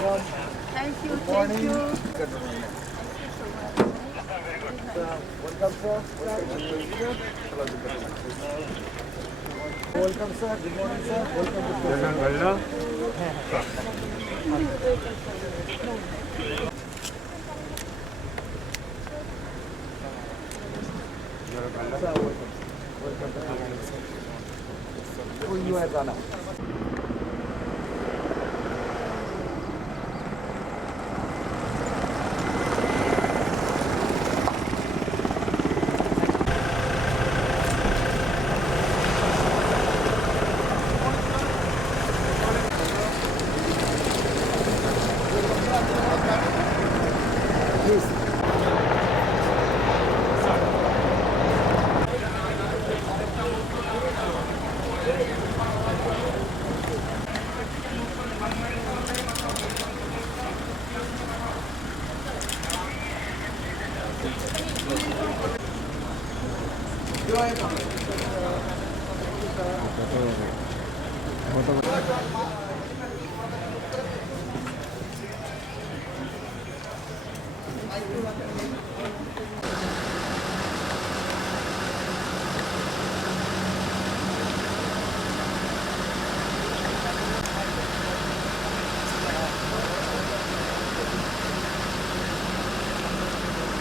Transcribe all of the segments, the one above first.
Thank you, thank you. Welcome, sir. Welcome, sir. Good morning, sir. Welcome to you as Anna.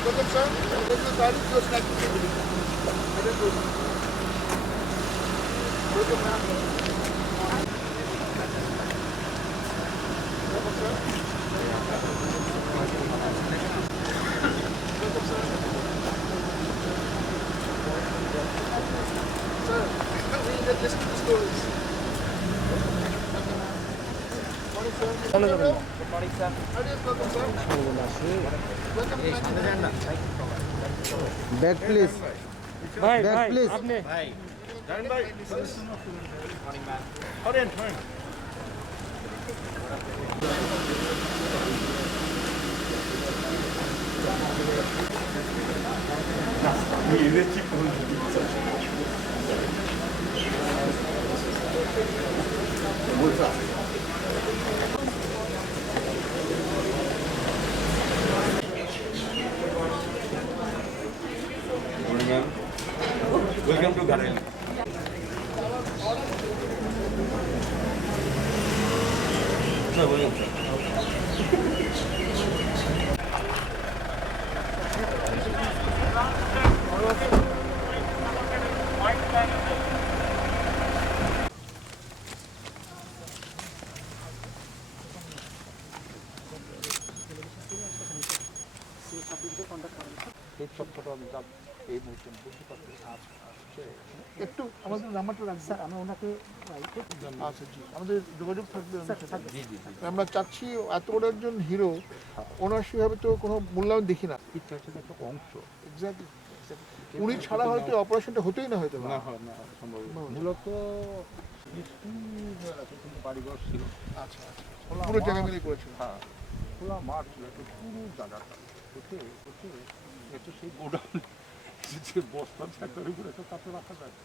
Welcome, sir. Welcome to the your snack. Welcome, ma'am. Welcome, sir. Welcome, sir. Sir, we listen to the stories. Morning, sir. Good morning, sir. How do you welcome, sir? Welcome, bag please भाई bag भाई please आपने Welcome to Garel. Sir, welcome, sir. একটু আমাদের নাম্বারটা রাখবেন sir, আমরা ওনাকে আচ্ছা জি, আমাদের যোগাযোগ থাকবে আমরা চাচ্ছি এত বড় একজন হিরো ওনার সেভাবে তো কোনো মূল্যায়ন দেখি না অংশ এক্স্যাক্টলি উনি ছাড়া হয়তো অপারেশনটা হতোই না হয়তো না হয় না সম্ভব মূলত বাড়িঘর ছিল আচ্ছা আচ্ছা পুরো জায়গা মিলে করেছিল হ্যাঁ খোলা মাঠ ছিল একটা পুরো জায়গাটা ওঠে ওঠে এটা সেই গোডাউন যে বস্তা ছাকের উপরে তো তাতে রাখা যায়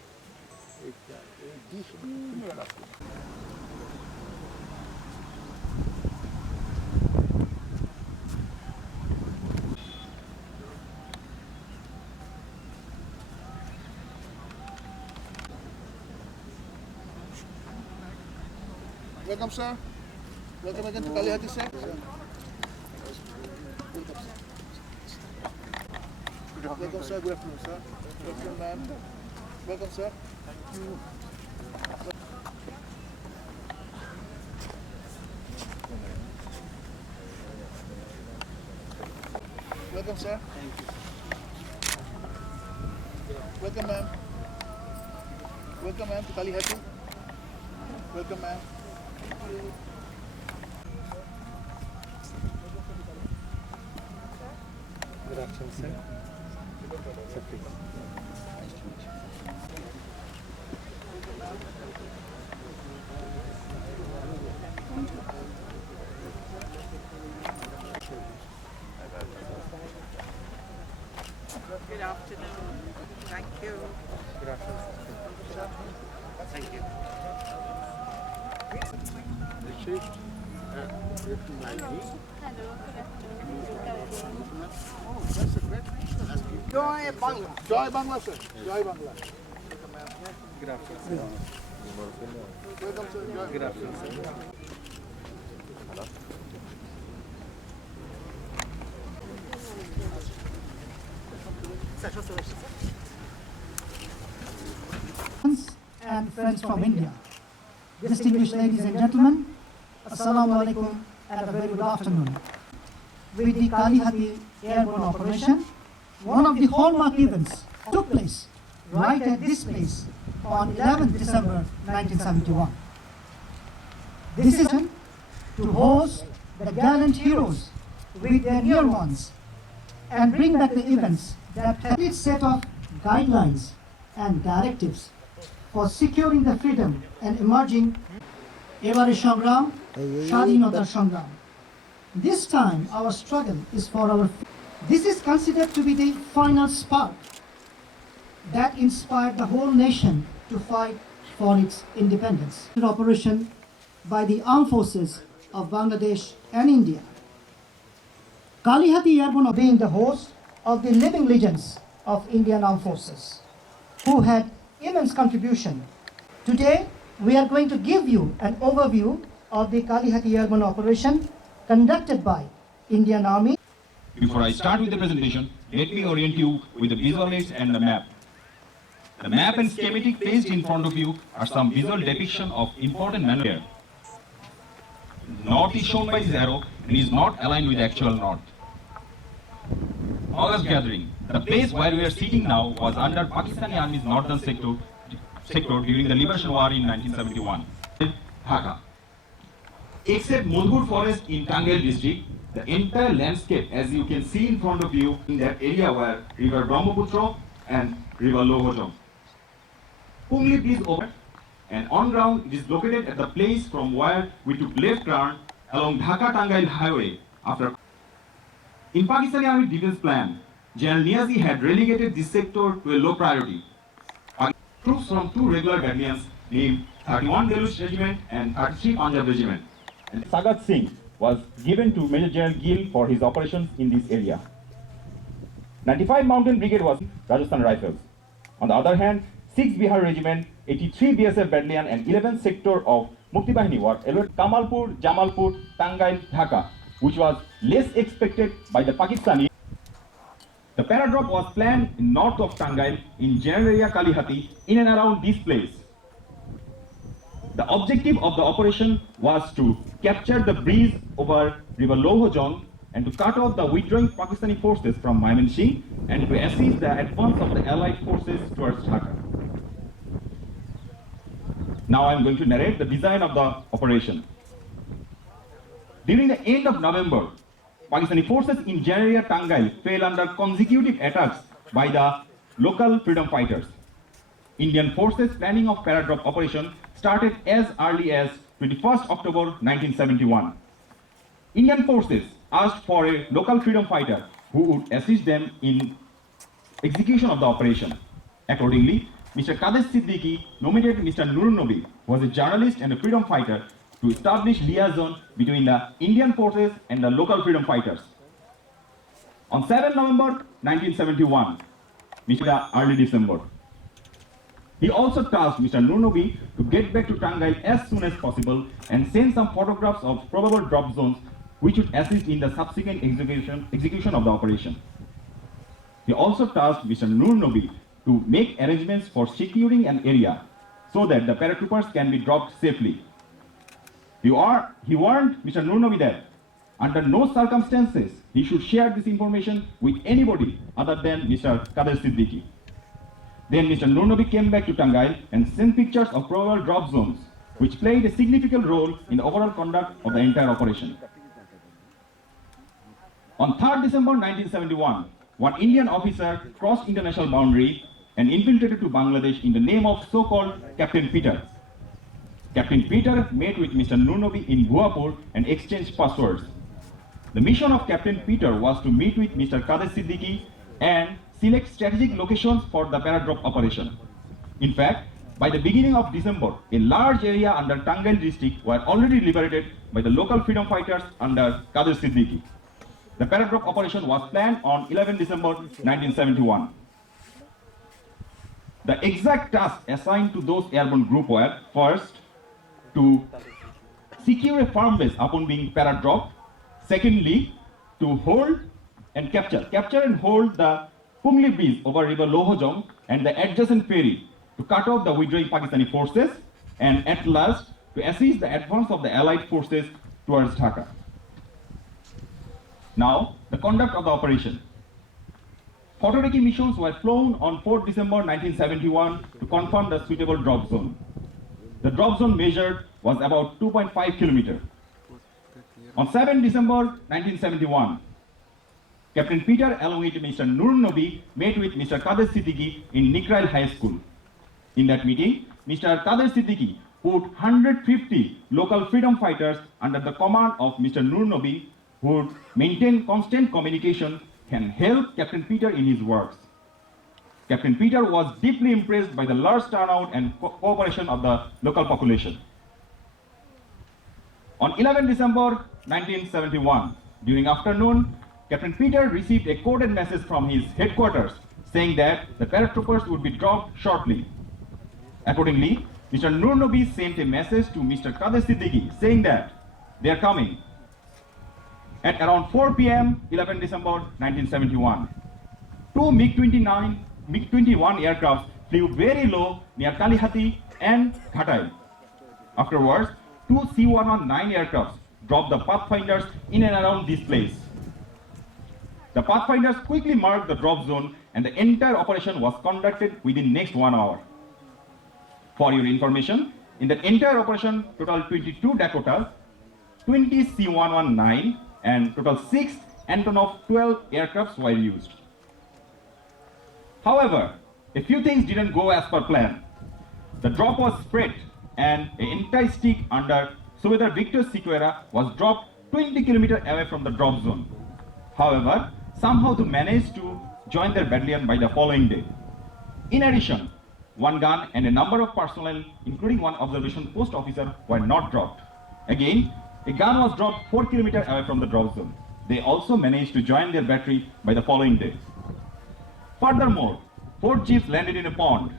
এইটা এই ডিশ রাখা Welcome, sir. Welcome again to Kalihati, sir. Welcome, sir. Good afternoon, sir. Welcome, ma'am. Welcome, sir. Welcome, sir. Thank you. Welcome, ma'am. Welcome, ma'am, to Kalihati. Welcome, ma'am. Good afternoon, sir. Sir, please. Good afternoon. Thank you. Good afternoon, sir. Thank you. Received Joy Bangla sir, Joy Bangla. Welcome, sir. Jai- And friends from India. Distinguished ladies and gentlemen, Assalamu alaikum and a very good afternoon. With the Kali Hati airborne operation, one of the hallmark events took place right at this place on 11th December 1971. This is to host the gallant heroes with their near ones and bring back the events that have its set of guidelines and directives for securing the freedom and emerging Evari Shangram, Shadinodar Shangram. This time our struggle is for our. This is considered to be the final spark that inspired the whole nation to fight for its independence. Operation by the armed forces of Bangladesh and India. Kali Hati Airborne being the host of the living legends of Indian Armed Forces, who had immense contribution. Today, we are going to give you an overview of the Kali Hati Airborne operation conducted by Indian Army. Before I start with the presentation, let me orient you with the visual aids and the map. The map and schematic placed in front of you are some visual depiction of important maneuver. North is shown by this arrow and is not aligned with actual north. August gathering. The place where we are sitting now was under Pakistani Army's northern sector during the Liberation War in 1971. Dhaka. Except Mudhur forest in Tangail district, the entire landscape, as you can see in front of you, in that area where River Brahmaputra and River Lohojong. Pungli please over, and on ground it is located at the place from where we took left turn along Dhaka-Tangail highway after. In Pakistani Army Defense Plan, General Niazi had relegated this sector to a low priority. Troops from two regular battalions named 31 Deluxe Regiment and 33 Punjab Regiment. And Sagat Singh was given to Major General Gill for his operations in this area. 95 Mountain Brigade was Rajasthan Rifles. On the other hand, 6 Bihar Regiment, 83 BSF Battalion and 11th Sector of Mukti Bahini were allocated Kamalpur, Jamalpur, Tangail, Dhaka, which was less expected by the Pakistani. The paradrop was planned north of Tangail in general area Kali Hati in and around this place. The objective of the operation was to capture the breeze over River Lohojong and to cut off the withdrawing Pakistani forces from Mymensingh and to assist the advance of the Allied forces towards Dhaka. Now I am going to narrate the design of the operation. During the end of November, Pakistani forces in general area Tangail fell under consecutive attacks by the local freedom fighters. Indian forces planning of paradrop operation started as early as 21st October 1971. Indian forces asked for a local freedom fighter who would assist them in execution of the operation. Accordingly, Mr. Qadir Siddiqui nominated Mr. Nurun Nabi, who was a journalist and a freedom fighter, to establish liaison between the Indian forces and the local freedom fighters. On 7 November 1971, early December, he also tasked Mr. Nurnobi to get back to Tangail as soon as possible and send some photographs of probable drop zones which would assist in the subsequent execution of the operation. He also tasked Mr. Nurnobi to make arrangements for securing an area so that the paratroopers can be dropped safely. He warned Mr. Nurnobi that under no circumstances he should share this information with anybody other than Mr. Qadir Siddiqui. Then Mr. Nurnobi came back to Tangail and sent pictures of probable drop zones, which played a significant role in the overall conduct of the entire operation. On 3rd December 1971, one Indian officer crossed international boundary and infiltrated to Bangladesh in the name of so-called Captain Peter. Captain Peter met with Mr. Nurnobi in Bhuapur and exchanged passwords. The mission of Captain Peter was to meet with Mr. Qadir Siddiqui and select strategic locations for the paradrop operation. In fact, by the beginning of December, a large area under Tangail district were already liberated by the local freedom fighters under Kadir Siddiqui. The paradrop operation was planned on 11 December 1971. The exact tasks assigned to those airborne group were, first, to secure a firm base upon being paradropped. Secondly, to hold and capture and hold the Pungli Bridge over river Lohojong and the adjacent ferry to cut off the withdrawing Pakistani forces, and at last to assist the advance of the Allied forces towards Dhaka. Now, the conduct of the operation. Photoreki missions were flown on 4 December 1971 to confirm the suitable drop zone. The drop zone measured was about 2.5 kilometers. On 7 December 1971, Captain Peter along with Mr. Nur Nabi met with Mr. Kadir Siddiqui in Nikrail High School. In that meeting, Mr. Kadir Siddiqui put 150 local freedom fighters under the command of Mr. Nur Nabi, who would maintain constant communication and help Captain Peter in his works. Captain Peter was deeply impressed by the large turnout and cooperation of the local population. On 11 December 1971, during afternoon, Captain Peter received a coded message from his headquarters saying that the paratroopers would be dropped shortly. Accordingly, Mr. Nur Nabi sent a message to Mr. Kadir Siddiqui saying that they are coming. At around 4 p.m., 11 December 1971, two MiG-21 aircrafts flew very low near Kalihati and Ghatai. Afterwards, two C-119 aircrafts dropped the pathfinders in and around this place. The pathfinders quickly marked the drop zone and the entire operation was conducted within next 1 hour. For your information, in the entire operation, total 22 Dakotas, 20 C-119 and total 6 Antonov 12 aircrafts were used. However, a few things didn't go as per plan. The drop was spread and an anti-stick under Subedar Victor Sequeira was dropped 20 kilometers away from the drop zone. However, somehow they managed to join their battalion by the following day. In addition, one gun and a number of personnel, including one observation post officer, were not dropped. Again, a gun was dropped 4 kilometers away from the drop zone. They also managed to join their battery by the following day. Furthermore, 4 jeeps landed in a pond.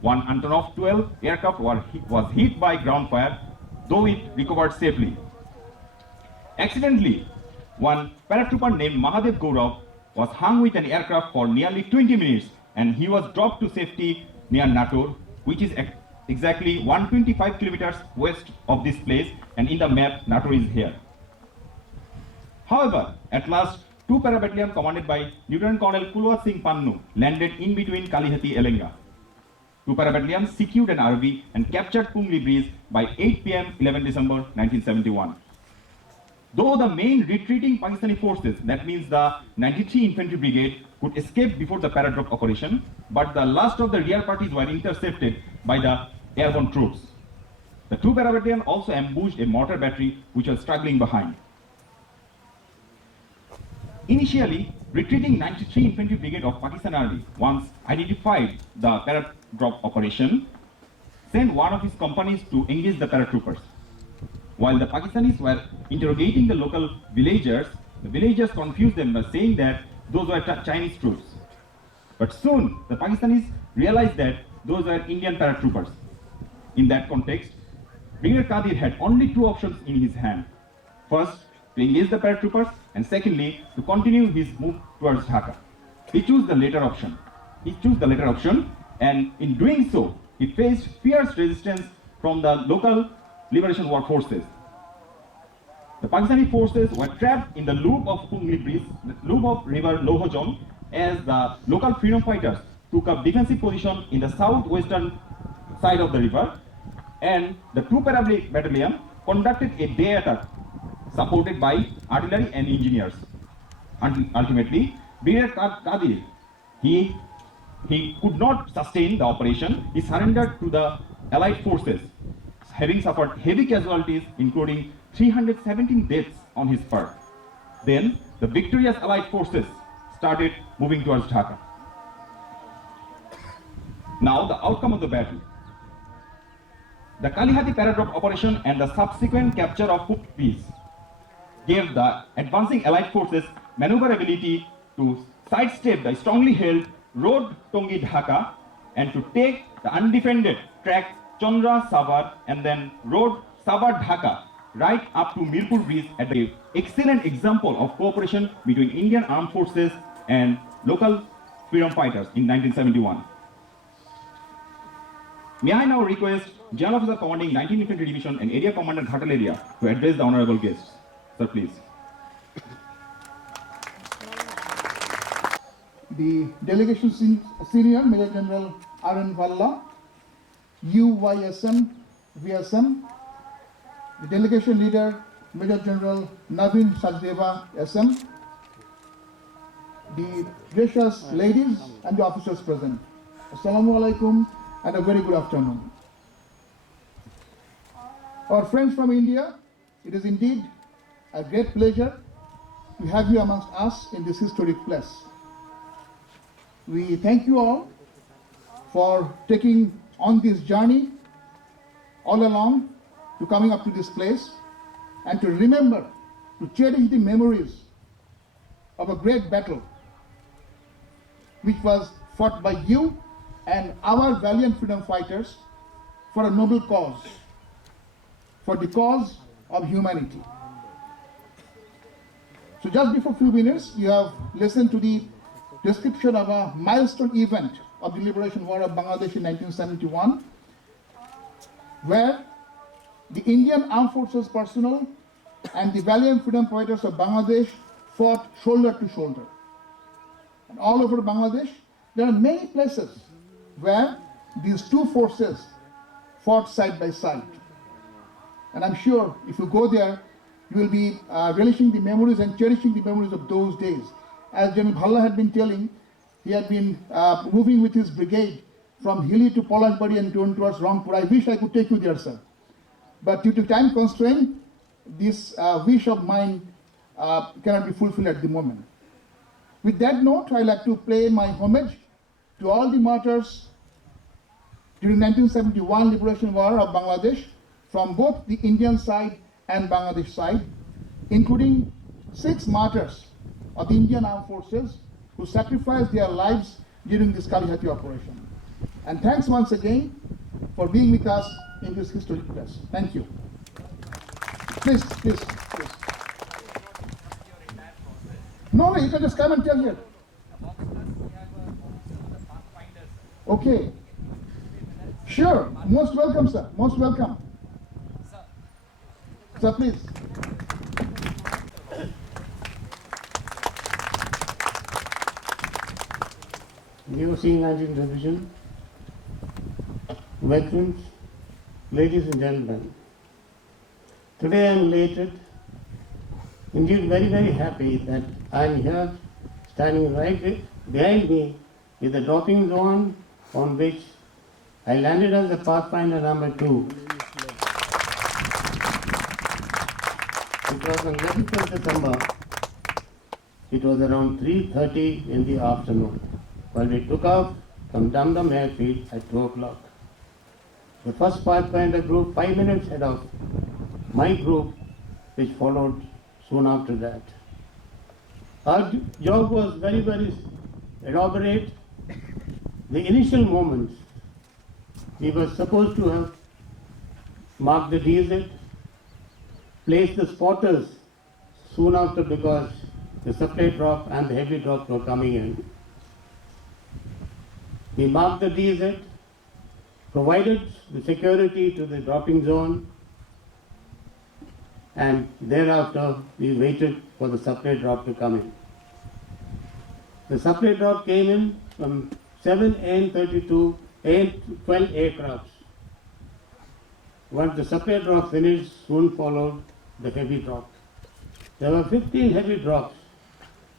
One Antonov 12 aircraft was hit by ground fire, though it recovered safely. Accidentally, one paratrooper named Mahadev Gaurav was hung with an aircraft for nearly 20 minutes and he was dropped to safety near Natur, which is exactly 125 kilometers west of this place, and in the map Natur is here. However, at last, two para-battalion commanded by Lieutenant Colonel Kulwar Singh Pannu landed in between Kalihati and Elenga. Two para-battalions secured an RV and captured Pungli Bridge by 8 p.m. 11 December 1971. Though the main retreating Pakistani forces, that means the 93 Infantry Brigade, could escape before the paradrop operation, but the last of the rear parties were intercepted by the airborne troops. The two para-battalion also ambushed a mortar battery which was struggling behind. Initially, retreating 93 Infantry Brigade of Pakistan Army, once identified the paradrop operation, sent one of his companies to engage the paratroopers. While the Pakistanis were interrogating the local villagers, the villagers confused them by saying that those were Chinese troops. But soon, the Pakistanis realized that those were Indian paratroopers. In that context, Brigadier Kadir had only two options in his hand. First, to engage the paratroopers, and secondly, to continue his move towards Dhaka. He chose the latter option. And in doing so, he faced fierce resistance from the local liberation war forces. The Pakistani forces were trapped in the loop of Pungli Bridge, the loop of river Lohojong, as the local freedom fighters took up defensive position in the southwestern side of the river, and the two para-battalion conducted a day attack supported by artillery and engineers. Ultimately, Brigadier Kadir, he could not sustain the operation. He surrendered to the Allied forces, having suffered heavy casualties, including 317 deaths on his part. Then, the victorious Allied forces started moving towards Dhaka. Now, the outcome of the battle. The Kalihati Paradrop operation and the subsequent capture of Hooked Peace gave the advancing Allied forces maneuverability to sidestep the strongly held road Tongi Dhaka and to take the undefended track Chandra Savar and then road Savar Dhaka right up to Mirpur Bridge at the excellent example of cooperation between Indian Armed Forces and local freedom fighters in 1971. May I now request General Officer Commanding 19th Infantry Division and Area Commander Ghatal Area to address the honorable guests. Sir, please. The delegation senior Major General R.N. Valla, UYSM, VSM, the delegation leader Major General Navin Sachdeva, SM, the gracious ladies and the officers present. Assalamu alaikum and a very good afternoon. Our friends from India, it is indeed a great pleasure to have you amongst us in this historic place. We thank you all for taking on this journey all along to coming up to this place and to remember, to cherish the memories of a great battle which was fought by you and our valiant freedom fighters for a noble cause, for the cause of humanity. So just before a few minutes, you have listened to the description of a milestone event of the Liberation War of Bangladesh in 1971, where the Indian Armed Forces personnel and the valiant freedom fighters of Bangladesh fought shoulder to shoulder. And all over Bangladesh, there are many places where these two forces fought side by side. And I'm sure if you go there, you will be relishing the memories and cherishing the memories of those days. As General Bhalla had been telling, he had been moving with his brigade from Hilli to Palashbari and towards Rangpur. I wish I could take you there, sir. But due to time constraint, this wish of mine cannot be fulfilled at the moment. With that note, I'd like to pay my homage to all the martyrs during 1971 Liberation War of Bangladesh from both the Indian side and Bangladesh side, including 6 martyrs of the Indian Armed Forces who sacrificed their lives during this Kalihati operation. And thanks once again for being with us in this historic place. Thank you. Please. No, you can just come and tell here. Okay. Sure. Most welcome, sir. Most welcome. Sir, please. DOC 19th Division, veterans, ladies and gentlemen. Today I am elated, indeed very, very happy that I am here standing right behind me with the docking zone on which I landed as the Pathfinder number 2. It was on 11th of December. It was around 3:30 in the afternoon when we took off from Dum Dum Airfield at 2 o'clock. The first Pathfinder group 5 minutes ahead of my group, which followed soon after that. Our job was very, very elaborate. The initial moments, we were supposed to have marked the DZ, placed the spotters soon after because the supply drop and the heavy drops were coming in. We marked the DZ, provided the security to the dropping zone, and thereafter we waited for the supply drop to come in. The supply drop came in from 7 AN-32, AN-12 aircrafts. Once the supply drop finished, soon followed the heavy drop. There were 15 heavy drops,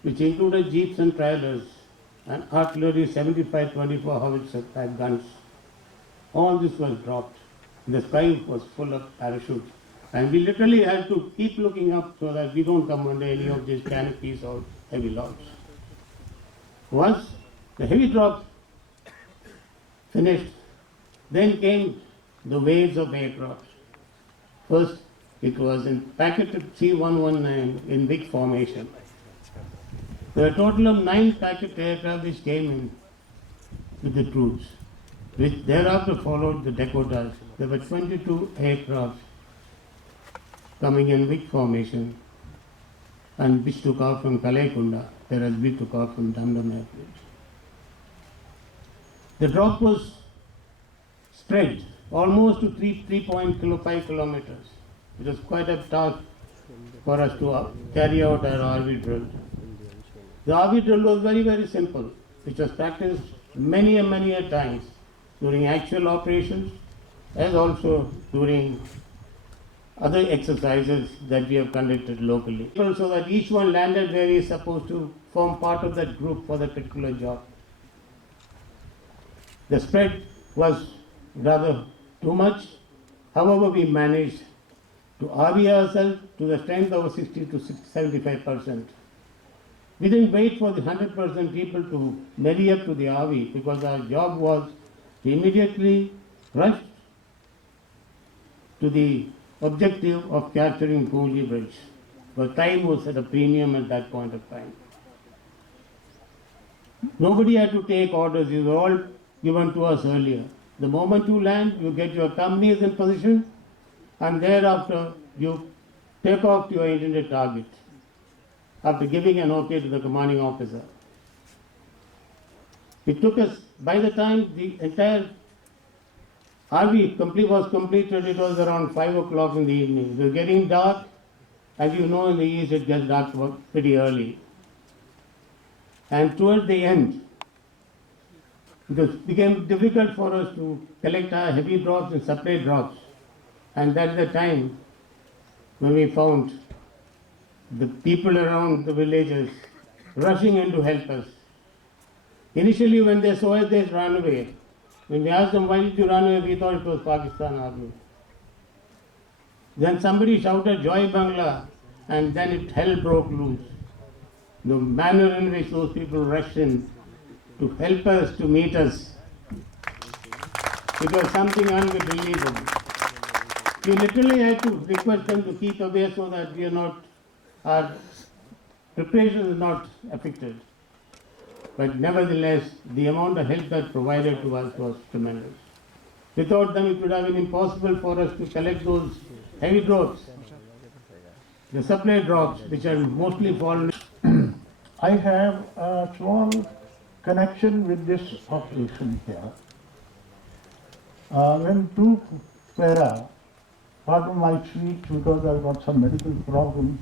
which included jeeps and trailers and artillery 75-24 howitzer type guns. All this was dropped. The sky was full of parachutes. And we literally had to keep looking up so that we don't come under any of these canopies or heavy logs. Once the heavy drops finished, then came the waves of aircraft. First, it was in packet C-119 in big formation. There were a total of 9 packet aircraft which came in with the troops, which thereafter followed the Dakotas. There were 22 aircraft coming in big formation, and which took off from Kalaikunda, whereas we took off from Dum Dum Airfield. The drop was spread almost to 3.5 kilometers. It was quite a task for us to carry out our RV drill. The RV drill was very, very simple, which was practiced many a times during actual operations, as also during other exercises that we have conducted locally. So that each one landed where he is supposed to form part of that group for that particular job. The spread was rather too much. However, we managed to RV ourselves to the strength of 60 to 75%. We didn't wait for the 100% people to marry up to the RV, because our job was to immediately rush to the objective of capturing Kogi Bridge. But time was at a premium at that point of time. Nobody had to take orders, these were all given to us earlier. The moment you land, you get your companies in position, and thereafter you take off to your intended target after giving an okay to the commanding officer. It took us, by the time the entire RV was completed, it was around 5 o'clock in the evening. It was getting dark. As you know, in the east it gets dark pretty early. And towards the end, it became difficult for us to collect our heavy drops and supply drops. And that's the time when we found the people around the villages rushing in to help us. Initially, when they saw us, they ran away. When we asked them, why did you run away, we thought it was Pakistan Army. Then somebody shouted, Joy Bangla, and then hell broke loose. The manner in which those people rushed in to help us, to meet us, it was something unbelievable. We literally had to request them to keep away so that we are not, our preparation is not affected. But nevertheless, the amount of help that provided to us was tremendous. Without them, it would have been impossible for us to collect those heavy drops, the supply drops, which are mostly fallen. I have a small connection with this operation here. When 2 para, part of my feet because I got some medical problem,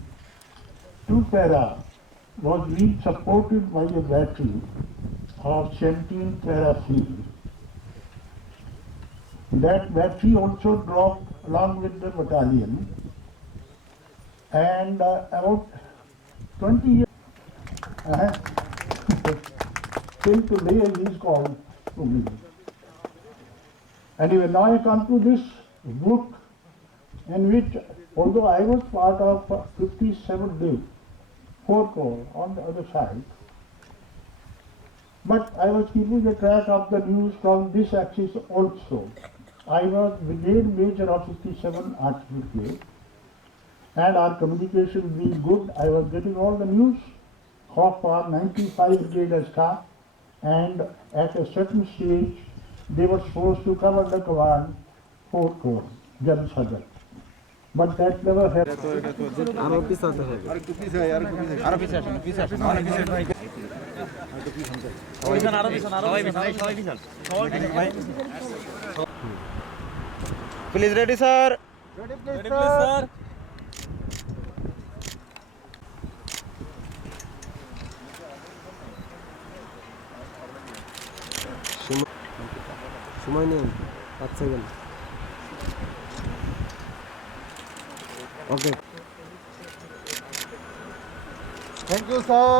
2 para was being supported by a battery of 17 para field. That battery also dropped along with the battalion, and about 20 years till today he is called to me. Anyway, now I come to this book in which, although I was part of 57 day 4 Corps on the other side, but I was keeping a track of the news from this axis also. I was Brigade Major of 57 Artillery, and our communication being good, I was getting all the news of our 95 Brigade staff, and at a certain stage they were supposed to come under command 4 Corps, General Sajak. But that never happened. Please ready, sir. Ready, please, sir. সময় নিন 5 second okay Thank you, sir.